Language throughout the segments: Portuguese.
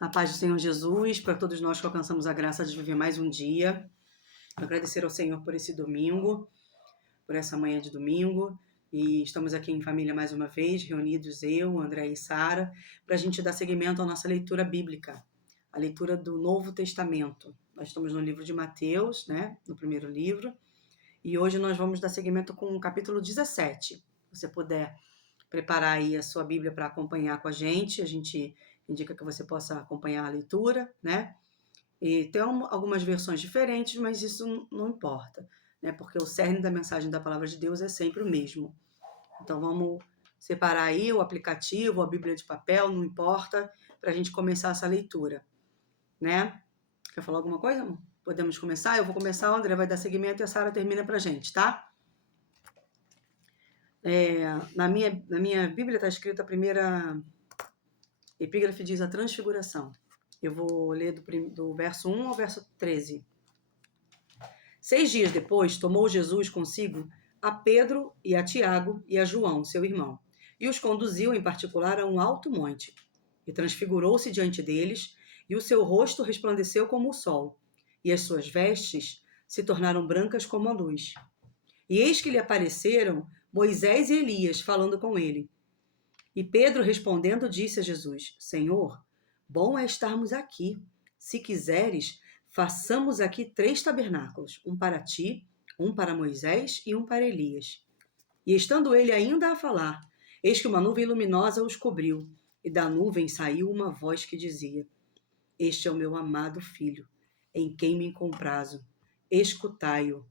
A paz do Senhor Jesus, para todos nós que alcançamos a graça de viver mais um dia. Agradecer ao Senhor por esse domingo, por essa manhã de domingo. E estamos aqui em família mais uma vez, reunidos eu, André e Sara, para a gente dar seguimento à nossa leitura bíblica, a leitura do Novo Testamento. Nós estamos no livro de Mateus, né, no primeiro livro, e hoje nós vamos dar seguimento com o capítulo 17. Se você puder preparar aí a sua Bíblia para acompanhar com a gente indica que você possa acompanhar a leitura, né? E tem algumas versões diferentes, mas isso não importa, né? Porque o cerne da mensagem da palavra de Deus é sempre o mesmo. Então vamos separar aí o aplicativo, a Bíblia de papel, não importa, para a gente começar essa leitura, né? Quer falar alguma coisa, amor? Podemos começar? Eu vou começar, o André vai dar seguimento e a Sara termina pra gente, tá? Na minha Bíblia está escrita a primeira epígrafe, diz a transfiguração. Eu vou ler do verso 1 ao verso 13. 6 dias depois, tomou Jesus consigo a Pedro e a Tiago e a João, seu irmão, e os conduziu em particular a um alto monte. E transfigurou-se diante deles, e o seu rosto resplandeceu como o sol, e as suas vestes se tornaram brancas como a luz. E eis que lhe apareceram Moisés e Elias falando com ele. E Pedro respondendo disse a Jesus: Senhor, bom é estarmos aqui. Se quiseres, façamos aqui 3 tabernáculos, um para ti, um para Moisés e um para Elias. E estando ele ainda a falar, eis que uma nuvem luminosa os cobriu, e da nuvem saiu uma voz que dizia: Este é o meu amado filho, em quem me comprazo. Escutai-o.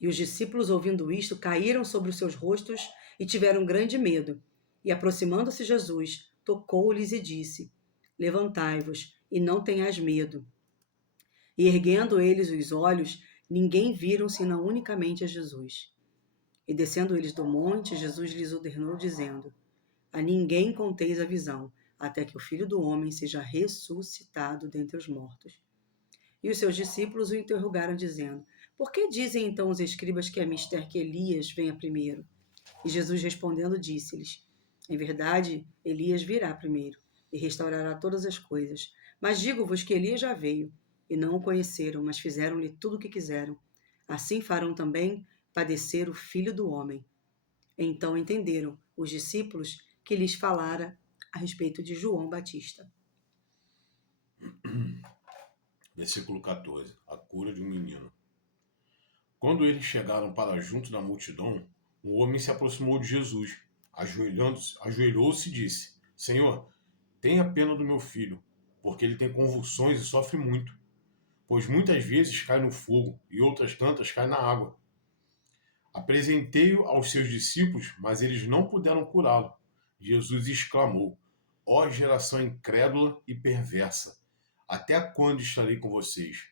E os discípulos, ouvindo isto, caíram sobre os seus rostos e tiveram grande medo. E aproximando-se Jesus, tocou-lhes e disse: Levantai-vos e não tenhais medo. E erguendo eles os olhos, ninguém viram senão unicamente a Jesus. E descendo eles do monte, Jesus lhes ordenou, dizendo: A ninguém conteis a visão, até que o Filho do Homem seja ressuscitado dentre os mortos. E os seus discípulos o interrogaram, dizendo: Por que dizem então os escribas que é mister que Elias venha primeiro? E Jesus respondendo disse-lhes: Em verdade, Elias virá primeiro e restaurará todas as coisas. Mas digo-vos que Elias já veio, e não o conheceram, mas fizeram-lhe tudo o que quiseram. Assim farão também padecer o Filho do Homem. Então entenderam os discípulos que lhes falara a respeito de João Batista. Versículo 14. A cura de um menino. Quando eles chegaram para junto da multidão, um homem se aproximou de Jesus. Ajoelhou-se e disse: Senhor, tenha pena do meu filho, porque ele tem convulsões e sofre muito, pois muitas vezes cai no fogo e outras tantas cai na água. Apresentei-o aos seus discípulos, mas eles não puderam curá-lo. Jesus exclamou: Ó geração incrédula e perversa, até quando estarei com vocês?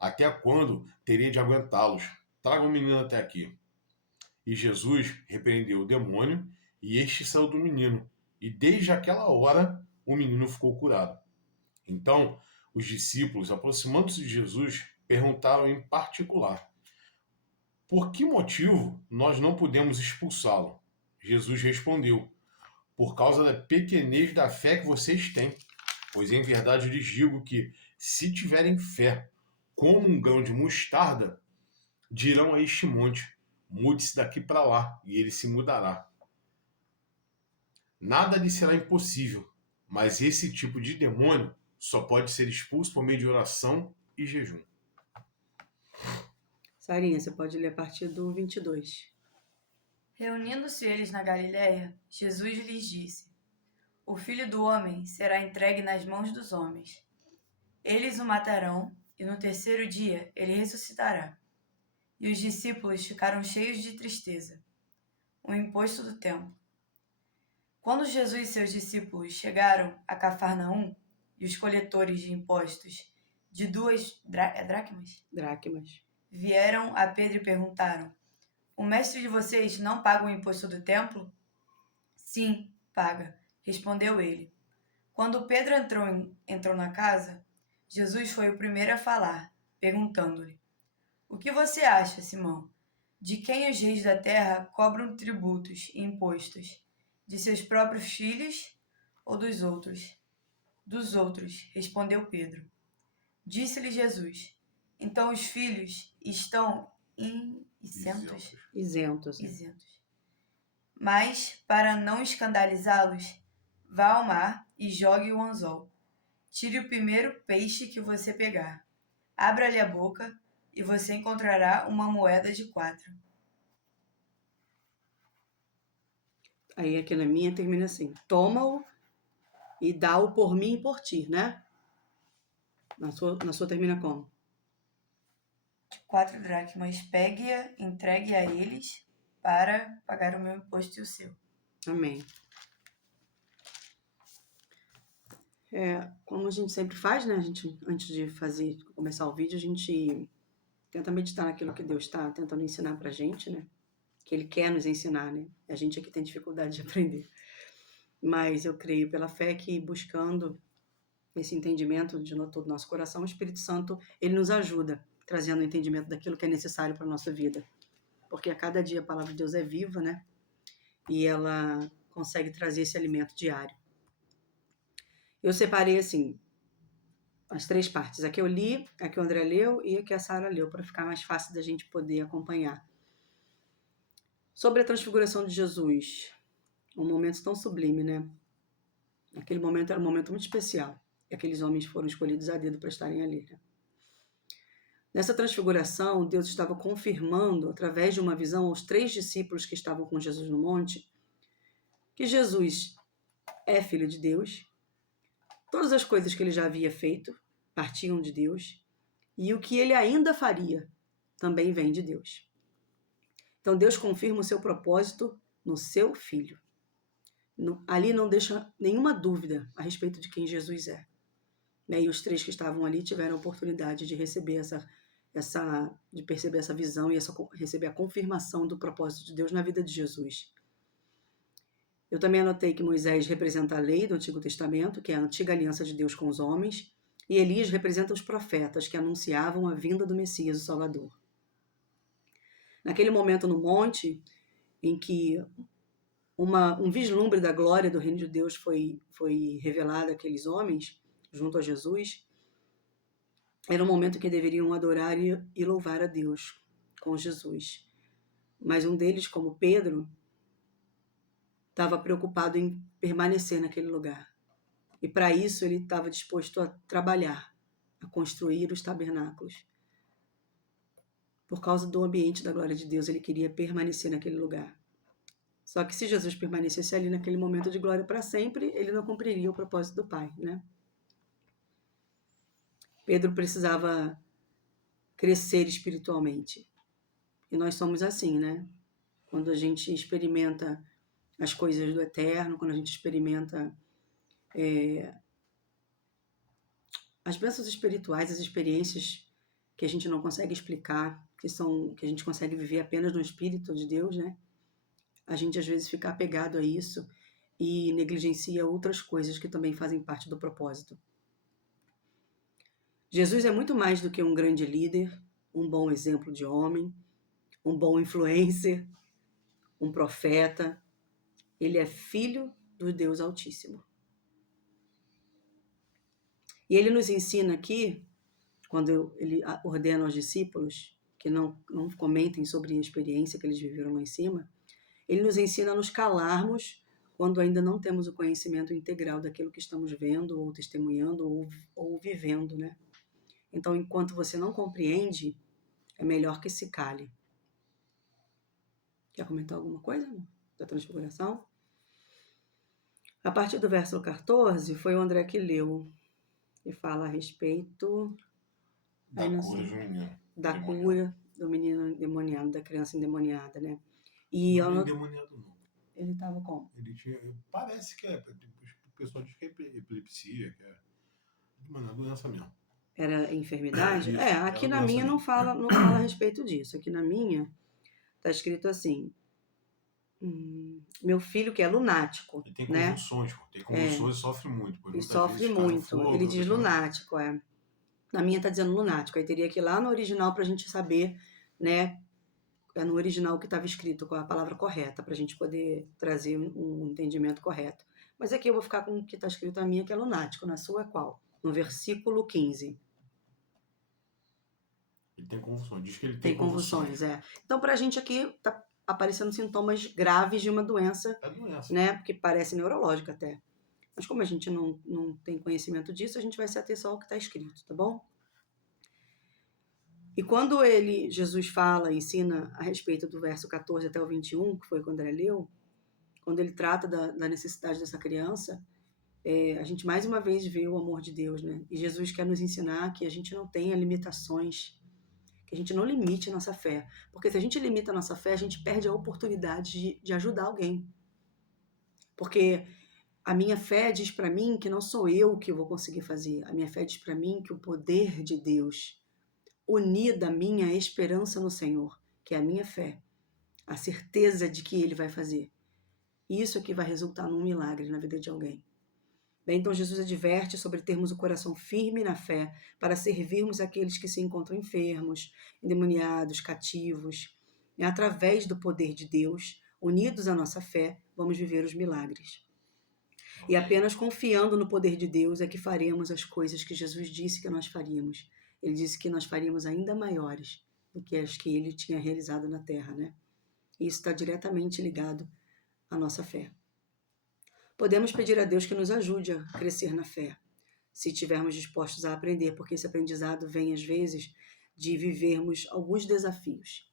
Até quando terei de aguentá-los? Traga o menino até aqui. E Jesus repreendeu o demônio, e este saiu do menino. E desde aquela hora, o menino ficou curado. Então, os discípulos, aproximando-se de Jesus, perguntaram em particular: Por que motivo nós não podemos expulsá-lo? Jesus respondeu: Por causa da pequenez da fé que vocês têm. Pois em verdade lhes digo que, se tiverem fé, como um grão de mostarda, dirão a este monte: mude-se daqui para lá, e ele se mudará. Nada lhe será impossível, mas esse tipo de demônio só pode ser expulso por meio de oração e jejum. Sarinha, você pode ler a partir do 22. Reunindo-se eles na Galiléia, Jesus lhes disse: O Filho do Homem será entregue nas mãos dos homens. Eles o matarão, e no terceiro dia ele ressuscitará. E os discípulos ficaram cheios de tristeza. O imposto do templo. Quando Jesus e seus discípulos chegaram a Cafarnaum, e os coletores de impostos de 2 Dracmas. vieram a Pedro e perguntaram: O mestre de vocês não paga o imposto do templo? Sim, paga, respondeu ele. Quando Pedro entrou na casa, Jesus foi o primeiro a falar, perguntando-lhe: O que você acha, Simão? De quem os reis da terra cobram tributos e impostos? De seus próprios filhos ou dos outros? Dos outros, respondeu Pedro. Disse-lhe Jesus: então os filhos estão isentos? Isentos. Isentos. Mas, para não escandalizá-los, vá ao mar e jogue o anzol. Tire o primeiro peixe que você pegar. Abra-lhe a boca e você encontrará uma moeda de 4. Aí aqui na minha termina assim: toma-o e dá-o por mim e por ti, né? Na sua termina como? 4 dracmas. Pegue-a, entregue a eles para pagar o meu imposto e o seu. Amém. Como a gente sempre faz, né? A gente, antes de começar o vídeo, a gente tenta meditar naquilo que Deus está tentando ensinar pra gente, né? Que Ele quer nos ensinar, né? A gente aqui tem dificuldade de aprender. Mas eu creio pela fé que buscando esse entendimento de todo o nosso coração, o Espírito Santo, ele nos ajuda, trazendo o entendimento daquilo que é necessário para a nossa vida. Porque a cada dia a palavra de Deus é viva, né? E ela consegue trazer esse alimento diário. Eu separei, assim, as 3 partes. A que eu li, a que o André leu e a que a Sara leu, para ficar mais fácil da gente poder acompanhar. Sobre a transfiguração de Jesus, um momento tão sublime, né? Aquele momento era um momento muito especial. E aqueles homens foram escolhidos a dedo para estarem ali, né? Nessa transfiguração, Deus estava confirmando, através de uma visão aos 3 discípulos que estavam com Jesus no monte, que Jesus é Filho de Deus, todas as coisas que ele já havia feito partiam de Deus, e o que ele ainda faria também vem de Deus. Então Deus confirma o seu propósito no seu Filho. Ali não deixa nenhuma dúvida a respeito de quem Jesus é. E os 3 que estavam ali tiveram a oportunidade de receber de perceber essa visão e receber a confirmação do propósito de Deus na vida de Jesus. Eu também anotei que Moisés representa a lei do Antigo Testamento, que é a antiga aliança de Deus com os homens, e Elias representa os profetas que anunciavam a vinda do Messias, o Salvador. Naquele momento no monte, em que um vislumbre da glória do reino de Deus foi revelado àqueles homens, junto a Jesus, era um momento que deveriam adorar e louvar a Deus com Jesus. Mas um deles, como Pedro, estava preocupado em permanecer naquele lugar. E para isso ele estava disposto a trabalhar, a construir os tabernáculos. Por causa do ambiente da glória de Deus, ele queria permanecer naquele lugar. Só que se Jesus permanecesse ali naquele momento de glória para sempre, ele não cumpriria o propósito do Pai, né? Pedro precisava crescer espiritualmente. E nós somos assim, né? Quando a gente experimenta as coisas do eterno, quando a gente experimenta as bênçãos espirituais, as experiências que a gente não consegue explicar, que a gente consegue viver apenas no Espírito de Deus, né? A gente às vezes fica apegado a isso e negligencia outras coisas que também fazem parte do propósito. Jesus é muito mais do que um grande líder, um bom exemplo de homem, um bom influencer, um profeta. Ele é filho do Deus Altíssimo. E ele nos ensina aqui, quando ele ordena aos discípulos que não comentem sobre a experiência que eles viveram lá em cima, ele nos ensina a nos calarmos quando ainda não temos o conhecimento integral daquilo que estamos vendo, ou testemunhando, ou vivendo, né? Então, enquanto você não compreende, é melhor que se cale. Quer comentar alguma coisa da transfiguração? A partir do verso 14, foi o André que leu, e fala a respeito da cura do menino. Da cura do menino endemoniado, da criança endemoniada, né? E não é endemoniado, não. Ele estava como? Ele tinha, parece que o pessoal diz que é epilepsia, que é uma doença mesmo. Era enfermidade? Isso, aqui na minha não fala a respeito disso. Aqui na minha tá escrito assim: meu filho que é lunático. Ele tem né? convulsões, e sofre muito. Ele sofre muito. Ele diz lunático, Na minha tá dizendo lunático. Aí teria que ir lá no original pra gente saber, né? É no original que estava escrito com a palavra correta, pra gente poder trazer um entendimento correto. Mas aqui eu vou ficar com o que está escrito na minha, que é lunático. Na sua é qual? No versículo 15. Ele tem convulsões. Diz que ele Tem convulsões, é. Então, pra gente aqui, tá aparecendo sintomas graves de uma doença, É doença. né? Porque parece neurológica até. Mas como a gente não tem conhecimento disso, a gente vai se ater só ao que está escrito, tá bom? E quando Jesus fala, ensina a respeito do verso 14 até o 21, que foi quando ele leu, quando ele trata da necessidade dessa criança, a gente mais uma vez vê o amor de Deus, né? E Jesus quer nos ensinar que a gente não tenha limitações, que a gente não limite a nossa fé. Porque se a gente limita a nossa fé, a gente perde a oportunidade de ajudar alguém. Porque a minha fé diz para mim que não sou eu que vou conseguir fazer. A minha fé diz para mim que o poder de Deus, unida à minha esperança no Senhor, que é a minha fé, a certeza de que Ele vai fazer. Isso é que vai resultar num milagre na vida de alguém. Bem, então Jesus adverte sobre termos o coração firme na fé para servirmos aqueles que se encontram enfermos, endemoniados, cativos. E através do poder de Deus, unidos à nossa fé, vamos viver os milagres. E apenas confiando no poder de Deus é que faremos as coisas que Jesus disse que nós faríamos. Ele disse que nós faríamos ainda maiores do que as que ele tinha realizado na terra, né? E isso está diretamente ligado à nossa fé. Podemos pedir a Deus que nos ajude a crescer na fé, se estivermos dispostos a aprender, porque esse aprendizado vem, às vezes, de vivermos alguns desafios.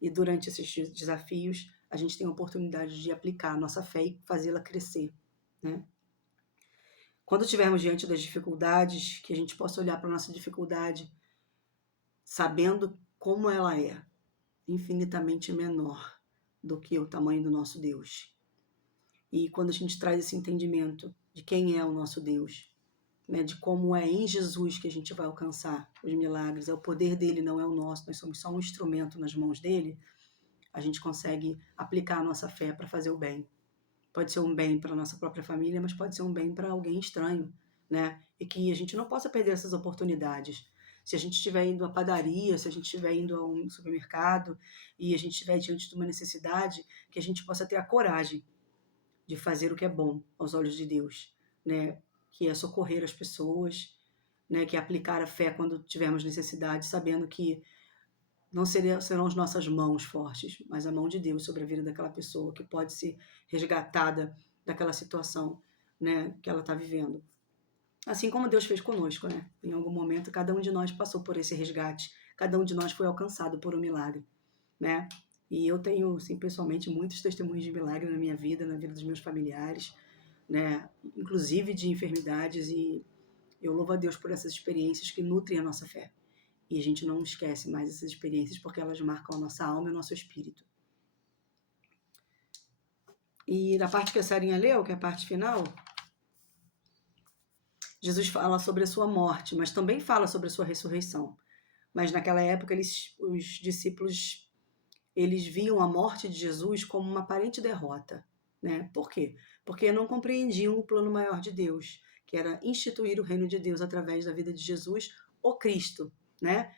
E durante esses desafios, a gente tem a oportunidade de aplicar a nossa fé e fazê-la crescer, né? Quando estivermos diante das dificuldades, que a gente possa olhar para a nossa dificuldade sabendo como ela é, infinitamente menor do que o tamanho do nosso Deus. E quando a gente traz esse entendimento de quem é o nosso Deus, né, de como é em Jesus que a gente vai alcançar os milagres, é o poder dele, não é o nosso, nós somos só um instrumento nas mãos dele, a gente consegue aplicar a nossa fé para fazer o bem. Pode ser um bem para a nossa própria família, mas pode ser um bem para alguém estranho, né? E que a gente não possa perder essas oportunidades. Se a gente estiver indo à padaria, se a gente estiver indo a um supermercado e a gente estiver diante de uma necessidade, que a gente possa ter a coragem de fazer o que é bom aos olhos de Deus, né? Que é socorrer as pessoas, né? Que é aplicar a fé quando tivermos necessidade, sabendo que não serão as nossas mãos fortes, mas a mão de Deus sobre a vida daquela pessoa que pode ser resgatada daquela situação, né? Que ela está vivendo. Assim como Deus fez conosco, né? Em algum momento, cada um de nós passou por esse resgate, cada um de nós foi alcançado por um milagre, né? E eu tenho, assim, pessoalmente, muitos testemunhos de milagre na minha vida, na vida dos meus familiares, né? Inclusive de enfermidades, e eu louvo a Deus por essas experiências que nutrem a nossa fé. E a gente não esquece mais essas experiências porque elas marcam a nossa alma e o nosso espírito. E na parte que a Sarinha leu, que é a parte final, Jesus fala sobre a sua morte, mas também fala sobre a sua ressurreição. Mas naquela época, os discípulos eles viam a morte de Jesus como uma aparente derrota, né? Por quê? Porque não compreendiam o plano maior de Deus, que era instituir o reino de Deus através da vida de Jesus, o Cristo, né?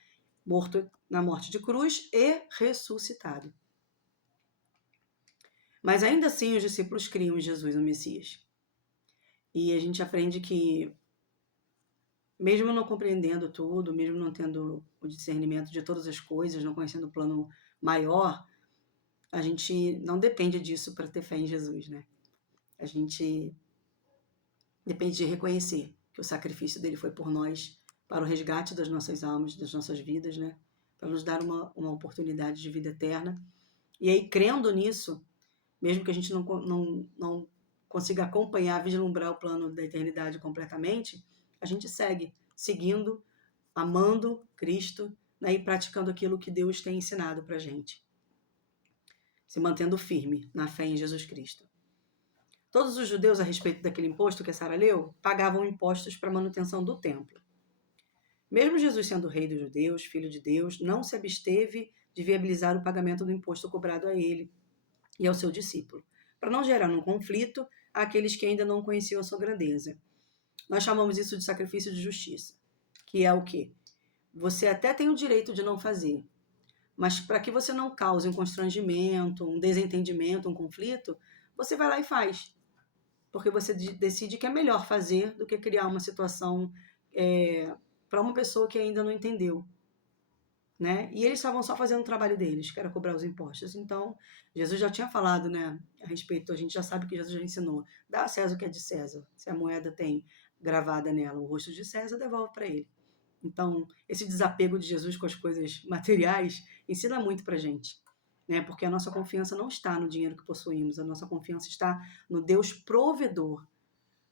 Morto na morte de cruz e ressuscitado. Mas ainda assim os discípulos criam em Jesus, o Messias. E a gente aprende que, mesmo não compreendendo tudo, mesmo não tendo o discernimento de todas as coisas, não conhecendo o plano maior, a gente não depende disso para ter fé em Jesus, né? A gente depende de reconhecer que o sacrifício dele foi por nós, para o resgate das nossas almas, das nossas vidas, né? Para nos dar uma oportunidade de vida eterna. E aí, crendo nisso, mesmo que a gente não consiga acompanhar, vislumbrar o plano da eternidade completamente, a gente segue, seguindo, amando Cristo, né, e praticando aquilo que Deus tem ensinado para a gente. Se mantendo firme na fé em Jesus Cristo. Todos os judeus, a respeito daquele imposto que a Sara leu, pagavam impostos para a manutenção do templo. Mesmo Jesus sendo rei dos judeus, filho de Deus, não se absteve de viabilizar o pagamento do imposto cobrado a ele e ao seu discípulo, para não gerar um conflito àqueles que ainda não conheciam a sua grandeza. Nós chamamos isso de sacrifício de justiça, que é o quê? Você até tem o direito de não fazer, mas para que você não cause um constrangimento, um desentendimento, um conflito, você vai lá e faz. porque você decide que é melhor fazer do que criar uma situação para uma pessoa que ainda não entendeu, né? E eles estavam só fazendo o trabalho deles, que era cobrar os impostos. Então, Jesus já tinha falado, né, a respeito, a gente já sabe que Jesus já ensinou, dá a César o que é de César. Se a moeda tem gravada nela o rosto de César, devolve para ele. Então, esse desapego de Jesus com as coisas materiais ensina muito pra gente, né? Porque a nossa confiança não está no dinheiro que possuímos, a nossa confiança está no Deus provedor,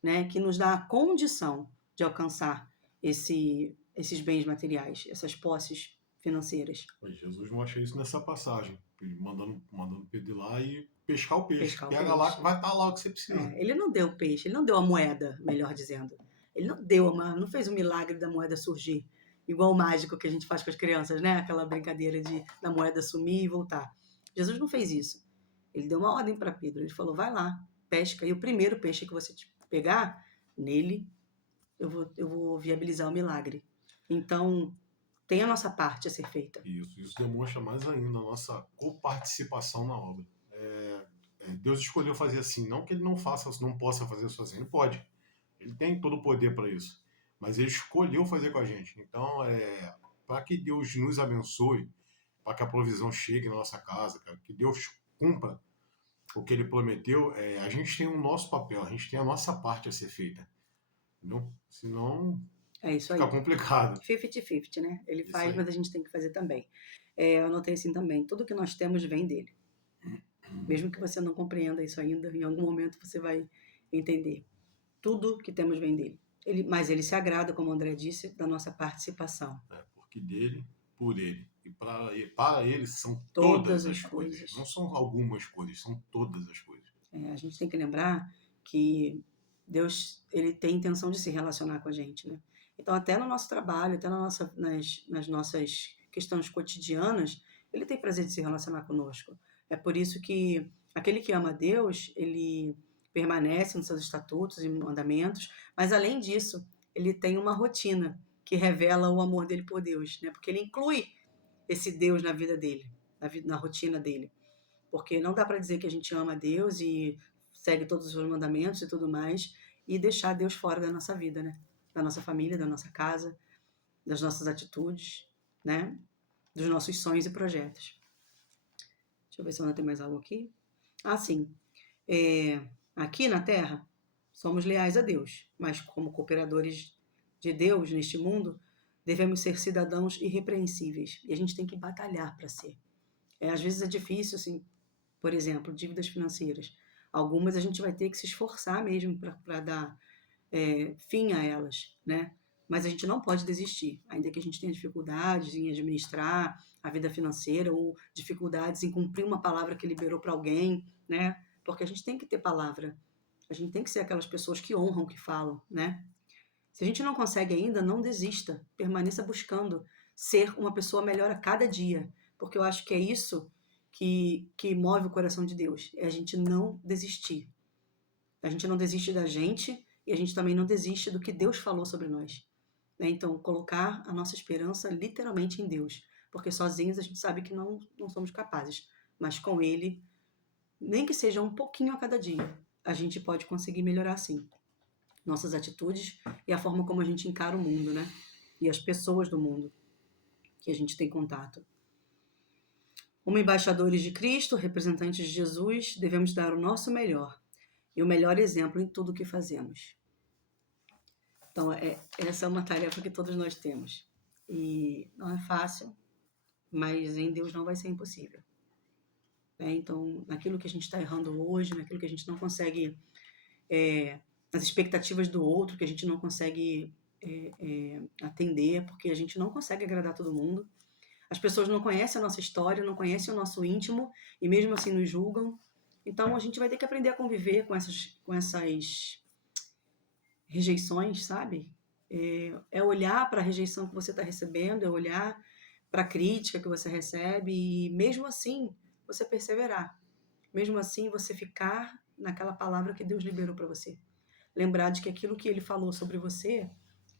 né? Que nos dá a condição de alcançar esses bens materiais, essas posses financeiras. Mas Jesus mostra isso nessa passagem, mandando Pedro ir lá e pescar o peixe. Pescar o Pega peixe. lá que vai estar lá o que você precisa. Ele não deu o peixe, ele não deu a moeda, melhor dizendo. Ele não fez o milagre da moeda surgir, igual o mágico que a gente faz com as crianças, né? Aquela brincadeira da moeda sumir e voltar. Jesus não fez isso. Ele deu uma ordem para Pedro. Ele falou: vai lá, pesca, e o primeiro peixe que você pegar, nele eu vou viabilizar o milagre. Então, tem a nossa parte a ser feita. Isso demonstra mais ainda a nossa coparticipação na obra. Deus escolheu fazer assim, não que ele não possa fazer sozinho, ele pode. Ele tem todo o poder para isso. Mas ele escolheu fazer com a gente. Então, para que Deus nos abençoe, para que a provisão chegue na nossa casa, que Deus cumpra o que ele prometeu, a gente tem o nosso papel, a gente tem a nossa parte a ser feita. Entendeu? Senão, isso fica aí. complicado. 50-50, né? Ele Isso faz, aí. mas a gente tem que fazer também. Eu anotei assim também. Tudo que nós temos vem dele. Mesmo que você não compreenda isso ainda, em algum momento você vai entender. Tudo que temos vem dele. Mas ele se agrada, como o André disse, da nossa participação. Porque dele, por ele e para ele são todas as coisas. Não são algumas coisas, são todas as coisas. A gente tem que lembrar que Deus, ele tem intenção de se relacionar com a gente, né? Então, até no nosso trabalho, até nas nossas questões cotidianas, ele tem prazer de se relacionar conosco. É por isso que aquele que ama a Deus, ele permanece nos seus estatutos e mandamentos, mas além disso, ele tem uma rotina que revela o amor dele por Deus, né? Porque ele inclui esse Deus na vida dele, na rotina dele. Porque não dá para dizer que a gente ama a Deus e segue todos os seus mandamentos e tudo mais e deixar Deus fora da nossa vida, né? Da nossa família, da nossa casa, das nossas atitudes, né? Dos nossos sonhos e projetos. Deixa eu ver se ainda tem mais algo aqui. Sim. Aqui na Terra, somos leais a Deus, mas como cooperadores de Deus neste mundo, devemos ser cidadãos irrepreensíveis. E a gente tem que batalhar para ser. Às vezes é difícil, assim, por exemplo, dívidas financeiras. Algumas a gente vai ter que se esforçar mesmo para dar fim a elas, né? Mas a gente não pode desistir, ainda que a gente tenha dificuldades em administrar a vida financeira ou dificuldades em cumprir uma palavra que liberou para alguém, né? Porque a gente tem que ter palavra. A gente tem que ser aquelas pessoas que honram o que falam, né? Se a gente não consegue ainda, não desista. Permaneça buscando ser uma pessoa melhor a cada dia. Porque eu acho que é isso que move o coração de Deus. É a gente não desistir. A gente não desiste da gente e a gente também não desiste do que Deus falou sobre nós. Então, colocar a nossa esperança literalmente em Deus. Porque sozinhos a gente sabe que não somos capazes. Mas com Ele, nem que seja um pouquinho a cada dia, a gente pode conseguir melhorar sim. Nossas atitudes e a forma como a gente encara o mundo, né? E as pessoas do mundo que a gente tem contato. Como embaixadores de Cristo, representantes de Jesus, devemos dar o nosso melhor e o melhor exemplo em tudo o que fazemos. Então, essa é uma tarefa que todos nós temos. E não é fácil, mas em Deus não vai ser impossível. Então, naquilo que a gente está errando hoje, naquilo que a gente não consegue, nas expectativas do outro, que a gente não consegue atender, porque a gente não consegue agradar todo mundo. As pessoas não conhecem a nossa história, não conhecem o nosso íntimo e mesmo assim nos julgam. Então a gente vai ter que aprender a conviver com essas rejeições, sabe? Olhar para a rejeição que você está recebendo, é olhar para a crítica que você recebe e mesmo assim você perseverar. Mesmo assim você ficar naquela palavra que Deus liberou para você. Lembrar de que aquilo que Ele falou sobre você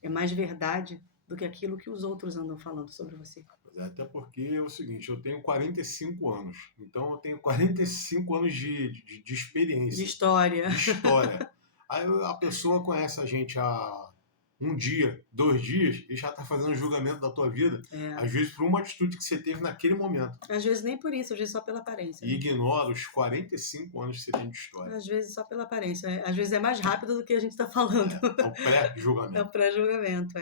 é mais verdade do que aquilo que os outros andam falando sobre você. Até porque é o seguinte, eu tenho 45 anos, então eu tenho 45 anos de experiência. De história. De história. Aí a pessoa conhece a gente há um dia, 2 dias, e já está fazendo julgamento da tua vida, às vezes por uma atitude que você teve naquele momento. Às vezes nem por isso, às vezes só pela aparência. E ignora os 45 anos que você tem de história. Às vezes só pela aparência. Às vezes é mais rápido do que a gente está falando. É o pré-julgamento. É o pré-julgamento,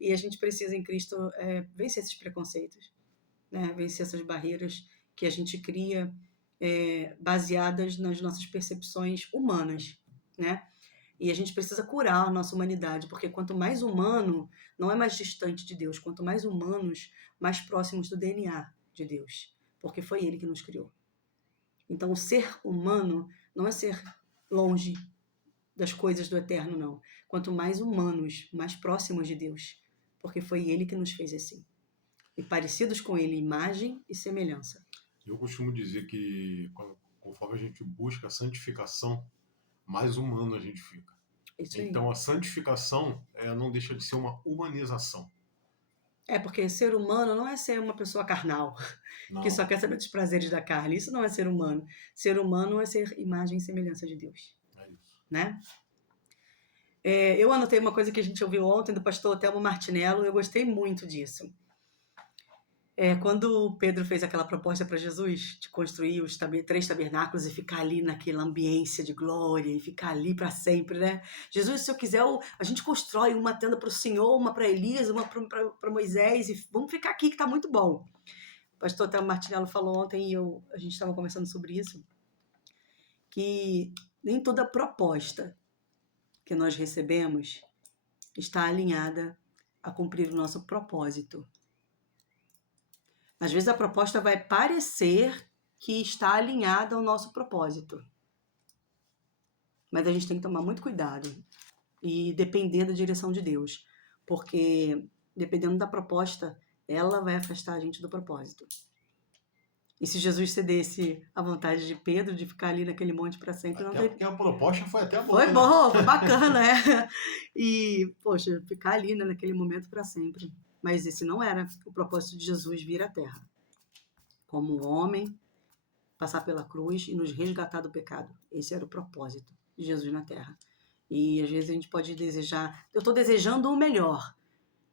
E a gente precisa em Cristo vencer esses preconceitos, né? Vencer essas barreiras que a gente cria baseadas nas nossas percepções humanas, né? E a gente precisa curar a nossa humanidade, porque quanto mais humano, não é mais distante de Deus, quanto mais humanos, mais próximos do DNA de Deus, porque foi Ele que nos criou. Então, o ser humano não é ser longe das coisas do eterno, não. Quanto mais humanos, mais próximos de Deus, porque foi Ele que nos fez assim. E parecidos com Ele, imagem e semelhança. Eu costumo dizer que conforme a gente busca a santificação, mais humano a gente fica. Isso aí. Então a santificação não deixa de ser uma humanização. Porque ser humano não é ser uma pessoa carnal, Não. que só quer saber dos prazeres da carne. Isso não é ser humano. Ser humano é ser imagem e semelhança de Deus. É isso. Né? Eu anotei uma coisa que a gente ouviu ontem do pastor Telmo Martinello, eu gostei muito disso. Quando Pedro fez aquela proposta para Jesus de construir os 3 tabernáculos e ficar ali naquela ambiência de glória e ficar ali para sempre, né? Jesus, se eu quiser, a gente constrói uma tenda para o Senhor, uma para Elias, uma para Moisés e vamos ficar aqui que está muito bom. O pastor Telmo Martinello falou ontem e a gente estava conversando sobre isso, que nem toda proposta que nós recebemos está alinhada a cumprir o nosso propósito. Às vezes a proposta vai parecer que está alinhada ao nosso propósito. Mas a gente tem que tomar muito cuidado e depender da direção de Deus. Porque dependendo da proposta, ela vai afastar a gente do propósito. E se Jesus cedesse à vontade de Pedro de ficar ali naquele monte para sempre, não porque a proposta foi até boa. Foi bom, foi bacana, E, poxa, ficar ali naquele momento para sempre. Mas esse não era o propósito de Jesus vir à Terra. Como homem, passar pela cruz e nos resgatar do pecado. Esse era o propósito de Jesus na Terra. E às vezes a gente pode desejar, eu estou desejando o melhor.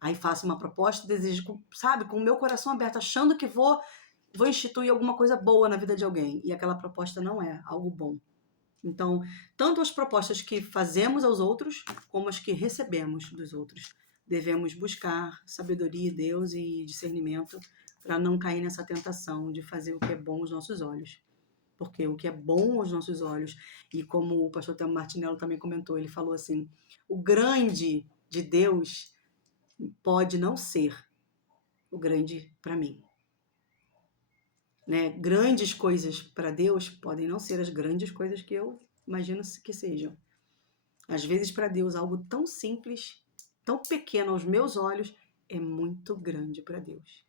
Aí faço uma proposta, desejo, com o meu coração aberto, achando que vou instituir alguma coisa boa na vida de alguém. E aquela proposta não é algo bom. Então, tanto as propostas que fazemos aos outros, como as que recebemos dos outros. Devemos buscar sabedoria, Deus e discernimento para não cair nessa tentação de fazer o que é bom aos nossos olhos. Porque o que é bom aos nossos olhos, e como o pastor Telmo Martinello também comentou, ele falou assim, o grande de Deus pode não ser o grande para mim. Né? Grandes coisas para Deus podem não ser as grandes coisas que eu imagino que sejam. Às vezes, para Deus, algo tão simples, tão pequeno aos meus olhos, é muito grande para Deus.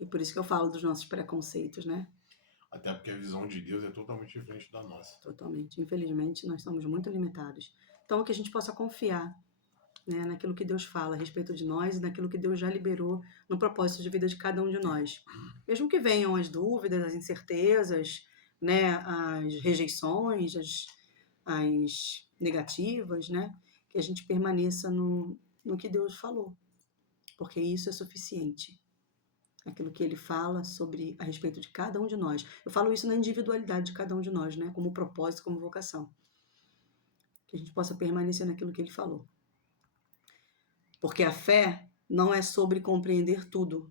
E por isso que eu falo dos nossos preconceitos, né? Até porque a visão de Deus é totalmente diferente da nossa. Totalmente. Infelizmente, nós somos muito limitados. Então, que a gente possa confiar, né, naquilo que Deus fala a respeito de nós e naquilo que Deus já liberou no propósito de vida de cada um de nós. Mesmo que venham as dúvidas, as incertezas, né, as rejeições, as negativas, né, que a gente permaneça no que Deus falou, porque isso é suficiente. Aquilo que Ele fala a respeito de cada um de nós. Eu falo isso na individualidade de cada um de nós, né, como propósito, como vocação. Que a gente possa permanecer naquilo que Ele falou. Porque a fé não é sobre compreender tudo,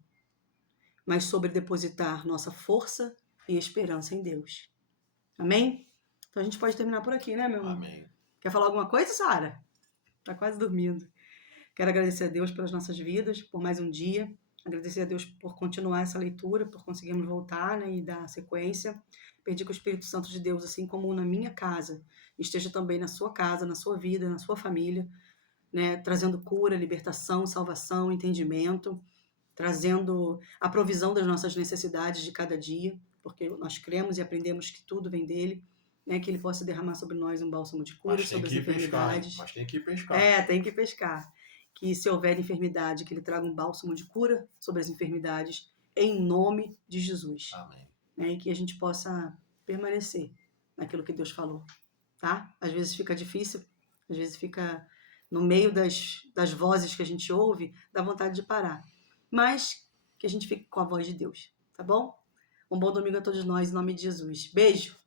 mas sobre depositar nossa força e esperança em Deus. Amém? Então a gente pode terminar por aqui, né, meu irmão? Amém. Quer falar alguma coisa, Sara? Tá quase dormindo. Quero agradecer a Deus pelas nossas vidas, por mais um dia. Agradecer a Deus por continuar essa leitura, por conseguirmos voltar, né, e dar sequência. Pedir que o Espírito Santo de Deus, assim como na minha casa, esteja também na sua casa, na sua vida, na sua família, né, trazendo cura, libertação, salvação, entendimento, trazendo a provisão das nossas necessidades de cada dia, porque nós cremos e aprendemos que tudo vem dele, né, que ele possa derramar sobre nós um bálsamo de cura sobre as enfermidades. Mas tem que ir pescar. Tem que pescar. Que se houver enfermidade, que ele traga um bálsamo de cura sobre as enfermidades, em nome de Jesus. Amém. Né, e que a gente possa permanecer naquilo que Deus falou. tá? Às vezes fica difícil, às vezes fica no meio das vozes que a gente ouve, dá vontade de parar. Mas que a gente fique com a voz de Deus, tá bom? Um bom domingo a todos nós, em nome de Jesus. Beijo!